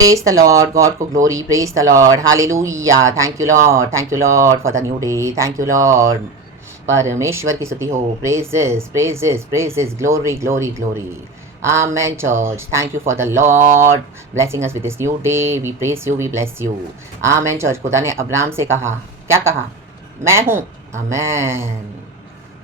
Praise the Lord, God को glory, praise the Lord, hallelujah, thank you Lord for the new day, thank you Lord, परमेश्वर की स्तुति हो, praises, praises, praises, glory, glory, glory. Amen, church. Thank you for the Lord blessing us with this new day. We praise you, we bless you. Amen, church. खुदा ने Abraham से कहा, क्या कहा? मैं हूँ. Amen.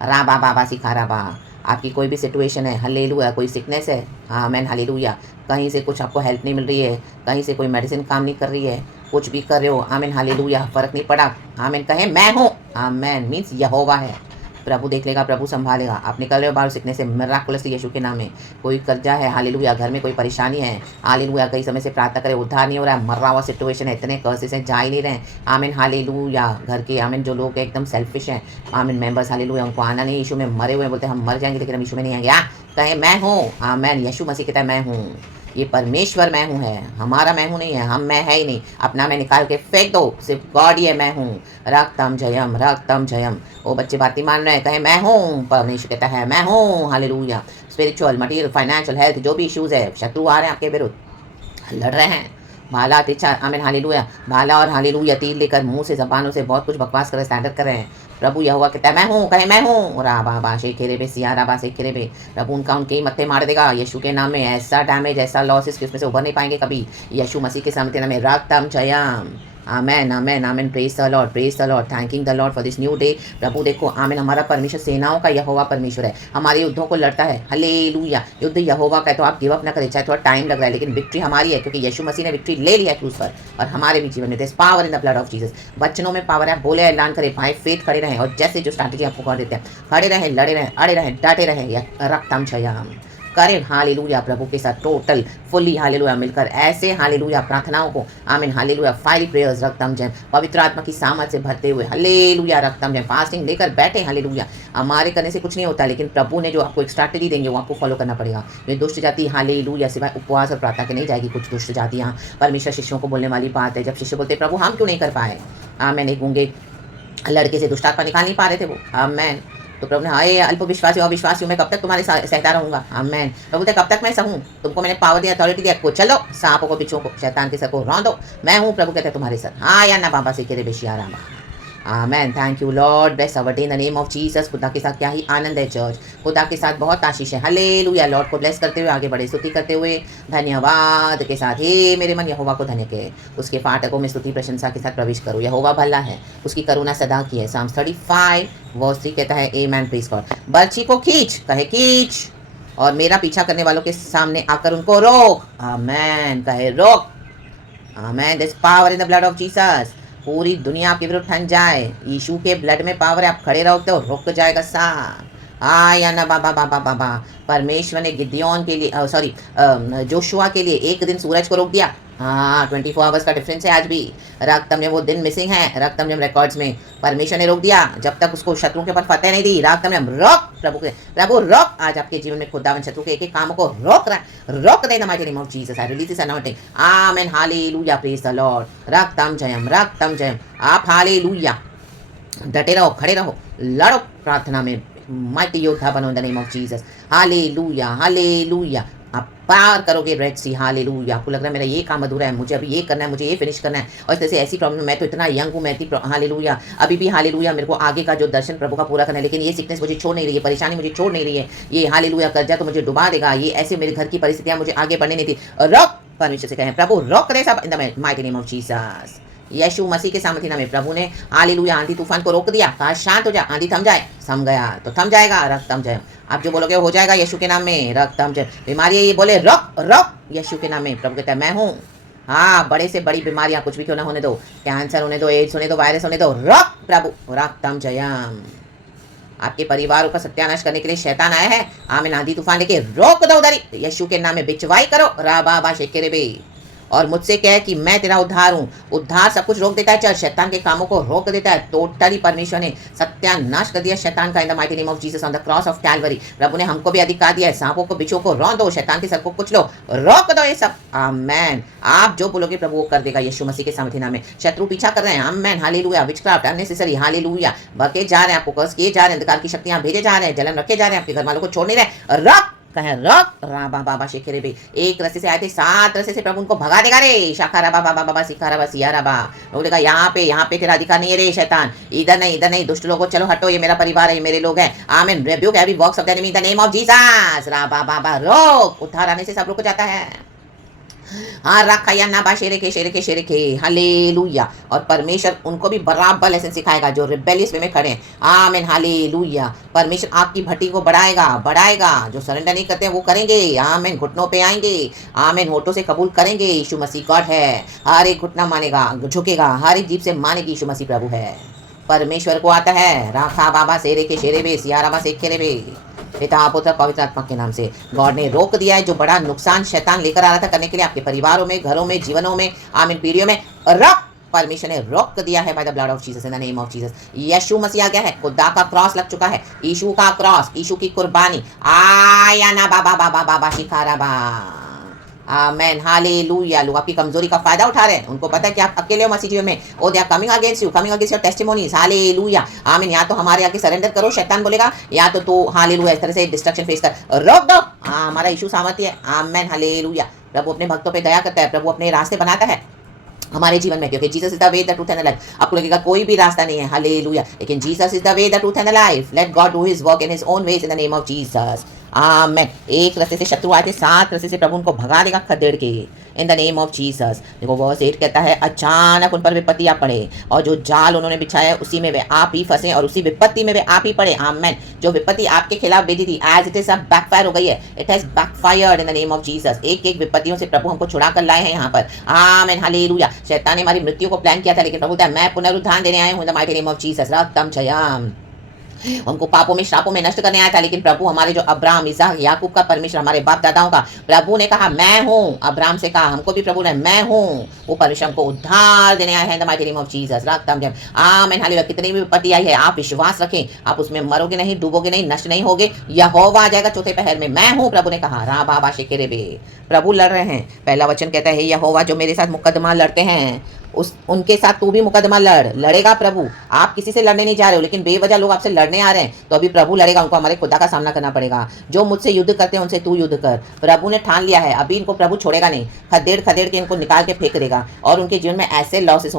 राबा बाबा सिखा राबा, आपकी कोई भी सिचुएशन है, हालेलुया, कोई सिकनेस है, आमेन, हालेलुया, कहीं से कुछ आपको हेल्प नहीं मिल रही है, कहीं से कोई मेडिसिन काम नहीं कर रही है, कुछ भी कर रहे हो, आमेन, हालेलुया, फर्क नहीं पड़ा, आमेन, कहे मैं हूँ, आमेन मीन्स यहोवा है, प्रभु देख लेगा, प्रभु संभालेगा। आप निकल रहे हो बाहर सिकने से, मिराकुलसली यीशु के नाम में। कोई कर्जा है, हालेलुया, घर में कोई परेशानी है, हालेलुया, कई समय से प्रार्थना करे, उद्धार नहीं हो रहा है, मर रहा हुआ सिचुएशन है, इतने कर्सेस हैं, जा ही नहीं रहे, आमीन, हालेलुया, घर के, आमीन, जो लोग एकदम सेल्फिश हैं, आमीन, मेंबर्स, हालेलुया, उनको आना नहीं, यीशु में मरे हुए बोलते हम मर जाएंगे लेकिन हम यीशु में नहीं आएंगे, कहे मैं हूँ, आमीन, यीशु मसीह कहता है मैं हूँ, ये परमेश्वर मैं हूँ है, हमारा मैं हूँ नहीं है, हम मैं है ही नहीं, अपना मैं निकाल के फेंक दो, सिर्फ गॉड ही है मैं हूँ, रक्तम जयम, रक्तम जयम। वो बच्चे बात नहीं मान रहे हैं, कहे मैं हूँ, परमेश्वर कहता है मैं हूँ, hallelujah. Spiritual, material, financial, health, जो भी इश्यूज है, शत्रु आ रहे हैं आपके विरुद्ध, लड़ रहे हैं, भाला तिच्छा, आमीन, हालेलुया, भाला और हालेलुया तीर लेकर मुंह से, जबानों से बहुत कुछ बकवास कर स्टैंडर्ड कर रहे हैं, प्रभु यहोवा कहता है मैं हूँ, कहे मैं हूँ, राबा बा शेखेरे बे सिया राबा शेखेरे बे, प्रभु उनका उनके ही मत्थे मार देगा यीशु के नाम में। ऐसा डैमेज, ऐसा लॉसेस कि उसमें से उभर नहीं पाएंगे कभी, यीशु मसीह के सामने नाम में, रक्तम जयम, amen, amen, amen, praise the lord, thanking the lord for this new day. प्रभु देखो, आमेन, हमारा परमेश्वर सेनाओं का यहोवा परमेश्वर है, हमारे युद्धों को लड़ता है, हालेलुया, युद्ध यहोवा का है, तो आप गिव अप ना करें, चाहे थोड़ा टाइम लग रहा है, लेकिन विक्ट्री हमारी है, क्योंकि यीशु मसीह ने विक्ट्री ले लिया है क्रूस पर, और हमारे भी जीवन में this power in the blood of Jesus. वचनों में पावर है, बोले ऐलान करें, भाई फेथ खड़े रहें, और जैसे जो स्ट्रैटेजी आपको कर देते हैं, खड़े रहें, लड़े रहें, अड़े रहें, डटे रहें, या रक्तम छयाम करें, हालेलुया, प्रभु के साथ टोटल फुल्ली, हालेलुया, मिलकर ऐसे, हालेलुया, प्रार्थनाओं को, आमीन, हालेलुया, फायरी प्रेयर्स, रक्तम जय, पवित्र आत्मा की सामर्थ से भरते हुए, हालेलुया, रक्तम जय, फास्टिंग लेकर बैठे, हालेलुया। हमारे करने से कुछ नहीं होता, लेकिन प्रभु ने जो आपको एक स्ट्रैटेजी देंगे वो आपको फॉलो करना पड़ेगा। ये दुष्ट जाति, हालेलुया, सिवाय उपवास और प्रार्थना के नहीं जाएगी। कुछ दुष्ट जातियाँ, परमेश्वर शिष्यों को बोलने वाली बात है, जब शिष्य बोलते प्रभु हम क्यों नहीं कर पाए, आमीन, एक गूंगे लड़के से दुष्ट आत्मा निकाल नहीं पा रहे थे वो, आमीन, तो प्रभु ने, हाय अल्प विश्वासी और अविश्वासियों में कब तक तुम्हारे सहता रहूंगा, आमेन। प्रभु कब तक मैं सहूँ, तुमको मैंने पावर दिया, अथॉरिटी दिया, को चलो सांपों को, बिच्छुओं को, शैतान के सर को रौंदो, मैं हूँ, प्रभु कहते हैं तुम्हारे सर, हाँ या ना बाबा से केरे बेशिया रामा, amen, thank you lord, bless our day in the name of Jesus. खुदा के साथ क्या ही आनंद है चर्च, खुदा के साथ बहुत आशीष है, हालेलुया। लॉर्ड को ब्लेस करते हुए आगे बढ़े, स्तुति करते हुए धन्यवाद के साथ, हे मेरे मन यहोवा को धन्य के, उसके फाटकों में स्तुति प्रशंसा के साथ प्रवेश करो, यहोवा भला है, उसकी करुणा सदा की है। साम्स 35 वर्स 3 कहता है, आमेन, प्रेज गॉड। बर्छी को खींच, कहे खींच, और मेरा पीछा करने वालों के सामने आकर उनको रोक, आमेन, कहे रोक, amen, this power in the blood of Jesus. पूरी दुनिया आपके विरुद्ध ठन जाए, यीशु के ब्लड में पावर है, आप खड़े रहोगे तो रुक जाएगा सा, या ना बाबा बाबा बाबा। परमेश्वर ने गिद्योन के लिए, सॉरी, जोशुआ के लिए एक दिन सूरज को रोक दिया, हाँ, 24 आवर्स का डिफरेंस है आज भी। रक्तम ने वो दिन मिसिंग है, रक्तम ने रिकॉर्ड्स में, परमेश्वर ने रोक दिया जब तक उसको शत्रुओं के ऊपर फतेह नहीं दी, रक्तम ने रोक, प्रभु रोक, आज आपके जीवन में खुदावन शत्रु के एक एक कामों को रोक रहा है, रोक दे the mighty name of Jesus. I release this anointing, amen, hallelujah, praise the lord, रक्तम जयम, रक्तम जयम। आप हालेलुया डटे रहो, खड़े रहो, लड़ो प्रार्थना में, माइटी योद्धा बनो इन the name of Jesus, hallelujah, hallelujah. आप पार करोगे रेड सी, हालेलुया। आपको लग रहा है मेरा ये काम अधूरा है, मुझे अभी ये करना है, मुझे ये फिनिश करना है, और इस तरह से ऐसी प्रॉब्लम, मैं तो इतना यंग हूँ, मैं इतनी, हालेलुया, अभी भी हालेलुया, मेरे को आगे का जो दर्शन प्रभु का पूरा करना है, लेकिन ये सिकनेस मुझे छोड़ नहीं रही है, परेशानी मुझे छोड़ नहीं रही है, ये हालेलुया कर्जा तो मुझे डुबा देगा, ये ऐसे मेरे घर की परिस्थितियाँ मुझे आगे बढ़ने नहीं थी, रोक, परमेश्वर से कहें प्रभु रोक दे सब in the mighty name of Jesus. यीशु मसीह के सामर्थ्य नाम में प्रभु ने, हालेलुया, आंधी तूफान को रोक दिया, कहा शांत हो जा, आंधी थम जाए, थम गया तो थम जाएगा, रक्तम जय। आप जो बोलोगे हो जाएगा यीशु के नाम में, रक्तम जय। बीमारी ये बोले रोक, रोक, यीशु के नाम में, प्रभु कहता है मैं हूँ, हाँ, बड़े से बड़ी बीमारियां कुछ भी क्यों ना होने दो, कैंसर होने दो, एड्स होने दो, वायरस होने दो, रोक प्रभु, रक्तम जयम। आपके परिवारों का सत्यानाश करने के लिए शैतान आया है, आमीन, आंधी तूफान लेके रोक दो उधर ही, यीशु के नाम में बिचवाई करो, राबा शेकेरे बे, और मुझसे कह कि मैं तेरा उद्धार हूँ। उद्धार सब कुछ रोक देता है, चल शैतान के कामों को रोक देता है, टोटली परमेश्वर ने सत्यानाश कर दिया शैतान का in the mighty name of Jesus on the cross of Calvary. प्रभु ने हमको भी अधिकार दिया है, सांपों को, बिच्छुओं को रौंद दो, शैतान के सर को कुचलो, रोक दो ये सब, आमेन। आप जो बोलोगे प्रभु वो कर देगा यीशु मसीह के सामर्थ्य नाम में। शत्रु पीछा कर रहे हैं, आमेन, हालेलुया, विचक्राफ्ट अननेसेसरी, हालेलुया, बके जा रहे हैं, आपको कर्ज किए जा रहे हैं, अंधकार की शक्तियां भेजे जा रहे हैं, जलन रखे जा रहे हैं, आपके घर वालों को छोड़ नहीं रहे, रख कहे रख राबा बाबा शेखरे बे। एक रस्ते से आए थे, 7 रस्ते से प्रभु उनको भगा देगा रे। शाखा राबा बाबा बाबा सिखा राबा सिया राबा। बोलेगा यहाँ पे तेरा अधिकार नहीं है रे शैतान, इधर नहीं दुष्ट लोगों, चलो हटो, ये मेरा परिवार है, ये मेरे लोग हैं। Amen. Rebuke every works of the enemy in the name of Jesus. राबा बाबा रोक, उद्धार आने से सब रुक जाता है। हाँ रखाया ना बा शेरे के हालेलुया। और परमेश्वर उनको भी बराबर लेसन सिखाएगा जो रिबेलियस वे में खड़े हैं। आमीन हालेलुया। परमेश्वर आपकी भट्टी को बढ़ाएगा। जो सरेंडर नहीं करते हैं वो करेंगे। आमीन। घुटनों पे आएंगे। आमीन। होठों से कबूल करेंगे यीशु मसीह गॉड है। हर एक घुटना मानेगा, झुकेगा, हर एक जीभ से मानेगी यीशु मसीह प्रभु है। परमेश्वर को आता है। राखा बाबा शेरे बे सिया राबा सेखेरे बे। पिता पुत्र पवित्र आत्मा के नाम से गॉड ने रोक दिया है जो बड़ा नुकसान शैतान लेकर आ रहा था करने के लिए आपके परिवारों में, घरों में, जीवनों में, आमीन, पीढ़ियों में। रख, परमेश्वर ने रोक दिया है by the blood of Jesus in the name of Jesus. यीशु मसीह आ गया है, खुदा का क्रॉस लग चुका है, यीशु का क्रॉस, यीशु की कुर्बानी। आया ना बाबा बाबा बाबा शिकारा बा। Amen hallelujah. लोग आपकी कमजोरी का फायदा उठा रहे हैं, उनको पता है कि आप अकेले हो मसीह जीवन में। Oh they are coming against your testimonies. Hallelujah. Amen. या तो हमारे आगे सरेंडर करो, शैतान बोलेगा, या तो तू हालेलुया इस तरह से डिस्ट्रक्शन फेस कर। रोक दो। हमारा यीशु सामर्थ्य है। Amen hallelujah. प्रभु अपने भक्तों पे दया करता है, प्रभु अपने रास्ते बनाता है हमारे जीवन में, क्योंकि Jesus is the way the truth and the life. आपको लगेगा कोई भी रास्ता नहीं है, हालेलुया, लेकिन Jesus is the way the truth and the life. Let God do his work in his own ways in the name of Jesus. Amen. एक रस्ते से शत्रु आए थे, 7 रस्ते से प्रभु उनको भगा देगा खदेड़ के इन द नेम ऑफ जीसस। देखो वर्स 8 कहता है, अचानक उन पर विपत्ति आ पड़े और जो जाल उन्होंने बिछाया उसी में वे आप ही फंसे और उसी विपत्ति में वे आप ही पड़े। आमेन। जो विपत्ति आपके खिलाफ भेजी थी, एज इट इज अब बैकफायर हो गई है, it has backfired in the name of Jesus. एक विपत्तियों से प्रभु हमको छुड़ा कर लाए हैं यहाँ पर। Amen hallelujah. शैतान ने हमारी मृत्यु को प्लान किया था, लेकिन प्रभु मैं पुनरुत्थान देने आया हूँ in the mighty name of Jesus. रक्तम जयम। हमको पापों में, श्रापों में नष्ट करने आया था, लेकिन प्रभु हमारे जो अब्राहम, इसहाक, याकूब का परमेश्वर, हमारे बाप दादाओं का, प्रभु ने कहा मैं हूँ। अब्राहम से कहा, हमको भी प्रभु ने मैं हूँ, वो परमेश्वर को उद्धार देने आए हैं इन the mighty name of Jesus. आमीन हालेलुया। कितनी भी विपत्ति आई है, आप विश्वास रखें, आप उसमें मरोगे नहीं, डूबोगे नहीं, नष्ट नहीं होगे। यहोवा आ जाएगा चौथे पहर में। मैं हूँ, प्रभु ने कहा। रा बाबा शेकेरे बे। प्रभु लड़ रहे हैं। पहला वचन कहता है, यहोवा जो मेरे साथ मुकदमा लड़ते हैं उनके साथ तू भी मुकदमा लड़ेगा। प्रभु आप किसी से लड़ने नहीं जा रहे हो, लेकिन बेवजह लोग आपसे लड़ने आ रहे हैं, तो अभी प्रभु लड़ेगा, उनको हमारे खुदा का सामना करना पड़ेगा। जो मुझसे युद्ध करते हैं उनसे तू युद्ध कर। प्रभु ने ठान लिया है, अभी इनको प्रभु छोड़ेगा नहीं, खदेड़ के इनको निकाल के फेंक देगा। और उनके जीवन में ऐसे लॉसेस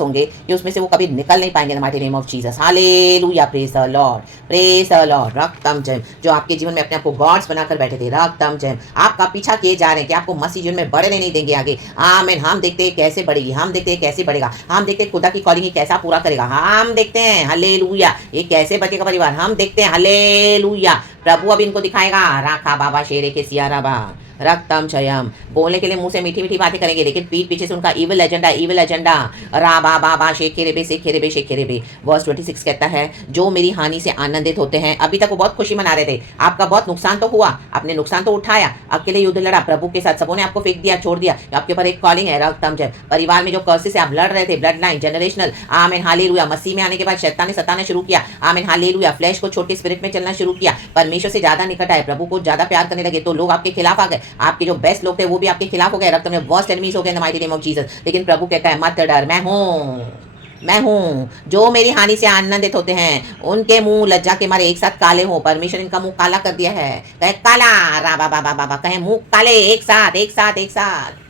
होंगे कि उसमें से वो कभी निकल नहीं पाएंगे। Mighty name of Jesus. Hallelujah. Praise the lord, praise the lord. रक्तम जय। जो आपके जीवन में अपने आप को गॉड्स बनाकर बैठे थे, रक्तम जय, आपका पीछा किए जा रहे हैं कि आपको मसीह जीवन में बढ़ने नहीं देंगे आगे। आमीन। हम देखते हैं कैसे बढ़ेगी, हम देखते हैं कैसे बढ़ेगा, हम देखते हैं खुदा की कॉलिंग कैसा पूरा करेगा, हम देखते हैं हालेलुया ये कैसे बचेगा परिवार, हम देखते हैं हालेलुया। प्रभु अब इनको दिखाएगा। राखा बाबा शेरे के सियारा बा। रक्तम क्षयम। बोलने के लिए मुंह से मीठी मीठी बातें करेंगे, लेकिन पीठ पीछे से उनका इविल एजेंडा। रा बा बा शेखेरे बे। वर्स 26 कहता है, जो मेरी हानि से आनंदित होते हैं। अभी तक वो बहुत खुशी मना रहे थे, आपका बहुत नुकसान तो हुआ, आपने नुकसान तो उठाया, अकेले युद्ध लड़ा प्रभु के साथ, सबों ने आपको फेंक दिया, छोड़ दिया। आपके ऊपर एक कॉलिंग है। रक्तम जय। परिवार में जो कर्सेस से आप लड़ रहे थे, ब्लड लाइन, जनरेशनल, आमीन हालेलुया। मसीह में आने के बाद शैतान ने सताना शुरू किया, आमीन हालेलुया। फ्लैश को छोड़ के स्पिरिट में चलना शुरू किया, परमेश्वर से ज्यादा निकट आए, प्रभु को ज्यादा प्यार करने लगे, तो लोग आपके खिलाफ आ गए। आपके जो बेस्ट लोग थे वो भी आपके खिलाफ हो गए, रक्त में वर्स्ट एनिमीज हो गए इन the mighty name of Jesus. लेकिन प्रभु कहता है मत डर, मैं हूँ। जो मेरी हानि से आनंदित होते हैं उनके मुंह लज्जा के मारे एक साथ काले हो। परमेश्वर इनका मुंह काला कर दिया है। कहे काला, रा बाबा बाबा, कहे मुंह काले, एक साथ।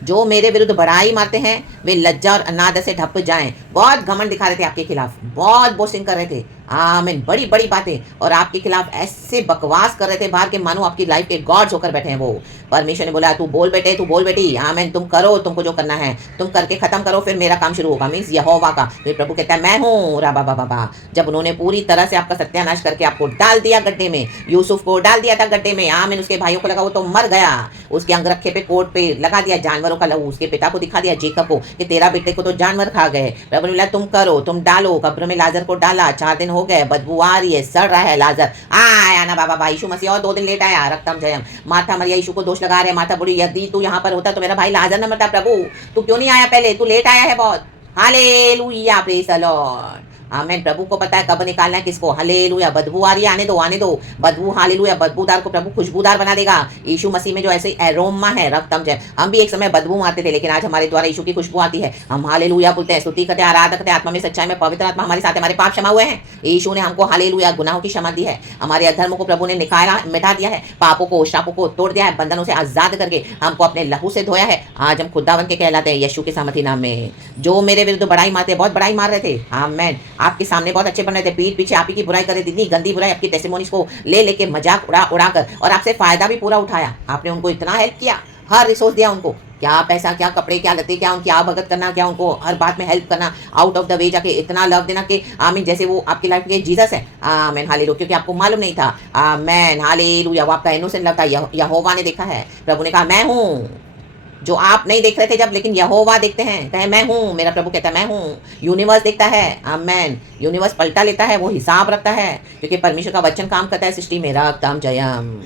जो मेरे विरुद्ध बड़ाई मारते हैं वे लज्जा और अनादर से ढप जाएं। बहुत घमंड दिखा रहे थे आपके खिलाफ, बहुत बोस्टिंग कर रहे थे, आमीन, बड़ी बड़ी बातें, और आपके खिलाफ ऐसे बकवास कर रहे थे बाहर के, मानो आपकी लाइफ के गॉड्स होकर बैठे हैं वो। परमेश्वर ने बोला तू बोल बेटी, आमीन, तुम करो, तुमको जो करना है तुम करके खत्म करो, फिर मेरा काम शुरू होगा, मीन्स यहोवा का। फिर प्रभु कहता है मैं हूँ। रा बाबा। जब उन्होंने पूरी तरह से आपका सत्यानाश करके आपको डाल दिया गड्ढे में, यूसुफ को डाल दिया था गड्ढे में, आमीन, उसके भाइयों को लगा वो तो मर गया, उसके अंगरखे पे, कोट पे लगा दिया जानवरों का लहू, उसके पिता को दिखा दिया जेकब को कि तेरा बेटे को तो जानवर खा गए। प्रभु ने बोला तुम करो, तुम डालो। कब्र में लाजर को डाला, 4 दिन हो गए, बदबू आ रही है, सड़ रहा है लाजर। आया ना बाबा, यीशु मसीह और 2 दिन लेट आया। रक्तम जयम। माता मरिया यीशु को दोष लगा रहे, माता बोली यदि तू यहाँ पर होता तो मेरा भाई लाजर न मरता। प्रभु तू क्यों नहीं आया पहले, तू लेट आया है बहुत। Hallelujah, praise the lord. Amen. प्रभु को पता है कब निकालना है किसको। हालेलुया। बदबू आ रही है, आने दो, आने दो। बदबू, हालेलुया। बदबूदार को प्रभु खुशबूदार बना देगा। यीशु मसीह में जो ऐसे एरोमा है, रक्तम जय। हम भी एक समय बदबू मारते थे, लेकिन आज हमारे द्वारा यीशु की खुशबू आती है। हम हालेलुया बोलते हैं, स्तुति करते हैं, आराधना करते हैं, आत्मा में सच्चाई में पवित्र आत्मा हमारे साथ है, हमारे पाप क्षमा हुए हैं। यीशु ने हमको हालेलुया गुनाहों की क्षमा दी है। हमारे अधर्मों को प्रभु ने निकाला, मिटा दिया है। पापों को, श्रापों को तोड़ दिया है, बंधनों से आजाद करके हमको अपने लहू से धोया है। आज हम खुदावन के कहलाते हैं यीशु के सामर्थी नाम में। जो मेरे विरुद्ध बड़ाई मारते, बहुत बड़ाई मार रहे थे, आमेन, आपके सामने बहुत अच्छे बन रहे थे, पीठ पीछे आप ही की बुराई कर रहे थे, इतनी गंदी बुराई, आपकी टेस्टिमोनीज को ले लेके मजाक उड़ा कर, और आपसे फायदा भी पूरा उठाया। आपने उनको इतना हेल्प किया, हर रिसोर्स दिया उनको, क्या पैसा, क्या कपड़े, क्या लते, क्या उनकी आवभगत करना, क्या उनको हर बात में हेल्प करना, आउट ऑफ द वे जाके इतना लव देना कि आमीन, जैसे वो आपकी लाइफ के जीसस है। आमीन, हालेलुया। क्योंकि आपको मालूम नहीं था। आमीन, हालेलुया। वो आपका इनोसेंट लव था। यहोवा ने देखा है। प्रभु ने कहा मैं हूँ, जो आप नहीं देख रहे थे जब, लेकिन यहोवा देखते हैं। कहे मैं हूँ, मेरा प्रभु कहता है मैं हूँ। यूनिवर्स देखता है। आमेन। यूनिवर्स पलटा लेता है, वो हिसाब रखता है, क्योंकि परमेश्वर का वचन काम करता है सृष्टि में। रक्तम जयम।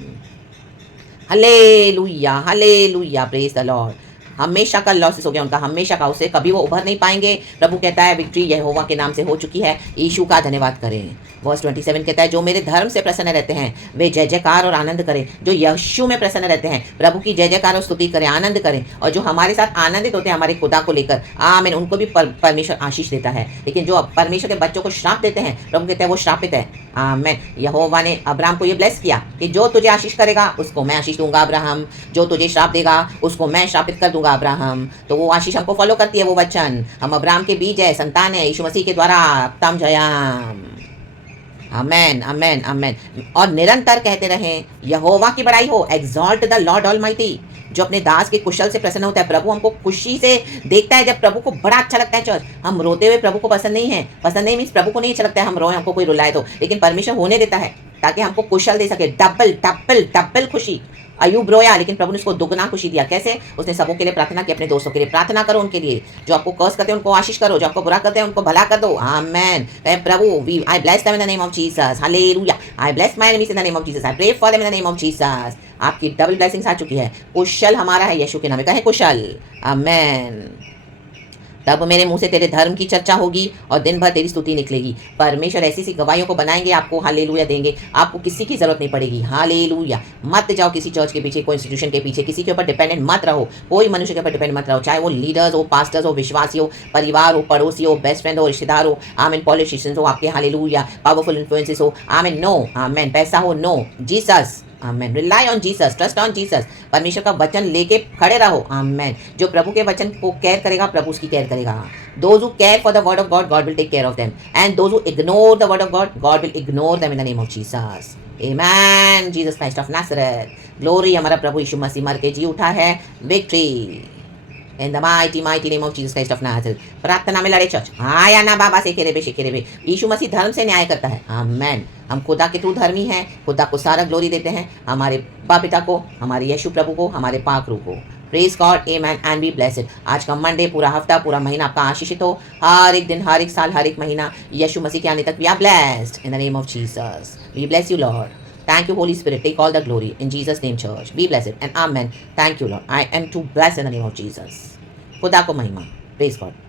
Hallelujah, hallelujah, praise the lord. हमेशा का लॉसेस हो गया उनका, हमेशा का, उससे कभी वो उभर नहीं पाएंगे। प्रभु कहता है विक्ट्री यहोवा के नाम से हो चुकी है। यीशु का धन्यवाद करें। वर्स 27 कहता है जो मेरे धर्म से प्रसन्न रहते हैं वे जय जयकार और आनंद करें। जो यीशु में प्रसन्न रहते हैं, प्रभु की जय जयकार और स्तुति करें, आनंद करें। और जो हमारे साथ आनंदित होते हैं हमारे खुदा को लेकर, आमीन, उनको भी परमेश्वर आशीष देता है। लेकिन जो परमेश्वर के बच्चों को श्राप देते हैं, प्रभु कहते हैं वो श्रापित है। आमीन। यहोवा ने अब्राहम को ये ब्लेस किया कि जो तुझे आशीष करेगा उसको मैं आशीष दूंगा अब्राहम, जो तुझे श्राप देगा उसको मैं श्रापित कर दूंगा अब्राहम। तो वो आशीष हमको फॉलो करती है, वो वचन। हम अब्राहम के बीज है, संतान है, यीशु मसीह के द्वारा। तम जयाम। आमेन, आमेन, आमेन। और निरंतर कहते रहें यहोवा की बड़ाई हो। Exalt the Lord almighty. जो अपने दास के कुशल से प्रसन्न होता है, प्रभु हमको खुशी से देखता है। जब प्रभु को बड़ा अच्छा लगता है चर्च, हम रोते हुए प्रभु को पसंद नहीं है। पसंद नहीं मीन्स प्रभु को नहीं अच्छा लगता है हम रोए, हमको कोई रुलाए तो, लेकिन परमेश्वर होने देता है ताकि हमको कुशल दे सके। डबल डबल डबल खुशी। अयूब रोया, लेकिन प्रभु ने उसको दुगना खुशी दिया। कैसे? उसने सबों के लिए प्रार्थना की, अपने दोस्तों के लिए प्रार्थना करो, उनके लिए जो आपको कर्स करते हैं उनको आशीष करो, जो आपको बुरा करते हैं उनको भला कर दो। आमेन। प्रभु, I bless them in the name of Jesus. Hallelujah. I bless my enemies in the name of Jesus. I pray for them in the name of Jesus. आपकी डबल ब्लेसिंग्स आ चुकी है। कुशल हमारा है यीशु के नाम में। कहे कुशल। आमेन। तब मेरे मुंह से तेरे धर्म की चर्चा होगी और दिन भर तेरी स्तुति निकलेगी। परमेश्वर ऐसी सी गवाहियों को बनाएंगे, आपको हालेलुया देंगे। आपको किसी की जरूरत नहीं पड़ेगी। हालेलुया। मत जाओ किसी चर्च के पीछे, कोई इंस्टीट्यूशन के पीछे, किसी के ऊपर डिपेंडेंट मत रहो। कोई मनुष्य के ऊपर डिपेंड मत रहो, चाहे वो लीडर्स हो, पास्टर्स हो, विश्वासी हो, परिवार हो, पड़ोसी हो, बेस्ट फ्रेंड हो, रिश्तेदार हो, आमीन, पॉलिटिशियंस हो, आपके हालेलुया पावरफुल इन्फ्लुएंसेस हो, आमीन, नो, आमीन, पैसा हो, no, Jesus, amen. Rely on Jesus, trust on Jesus. परमेश्वर का वचन लेके खड़े रहो। आमेन। जो प्रभु के वचन को केयर करेगा, प्रभु उसकी केयर करेगा। Those who care for the word of God, God will take care of them. And those who ignore the word of God, God will ignore them in the name of Jesus. Amen. Jesus Christ of Nazareth. Glory, हमारा प्रभु यीशु मसीह मर के जी उठा है। Victory. In the mighty name of Jesus Christ of Nazareth. प्रार्थना में लड़े church. आया ना बाबा से खेरे। यीशु मसीह धर्म से न्याय करता है। आमेन। हम खुदा के थ्रू धर्मी हैं। खुदा को सारा ग्लोरी देते हैं, हमारे बाप पिता को, हमारे यीशु प्रभु को, हमारे पाक रूह को। Praise God, amen and be blessed. आज का मंडे, पूरा हफ्ता, पूरा महीना आपका आशीषित हो। हर एक दिन, हर एक साल, हर एक महीना यीशु मसीह के आने तक we are blessed in the name of Jesus. We bless you lord. Thank you, Holy Spirit. Take all the glory. In Jesus' name, church. Be blessed and amen. Thank you, Lord. I am too blessed in the name of Jesus. खुदा को महिमा. Praise God.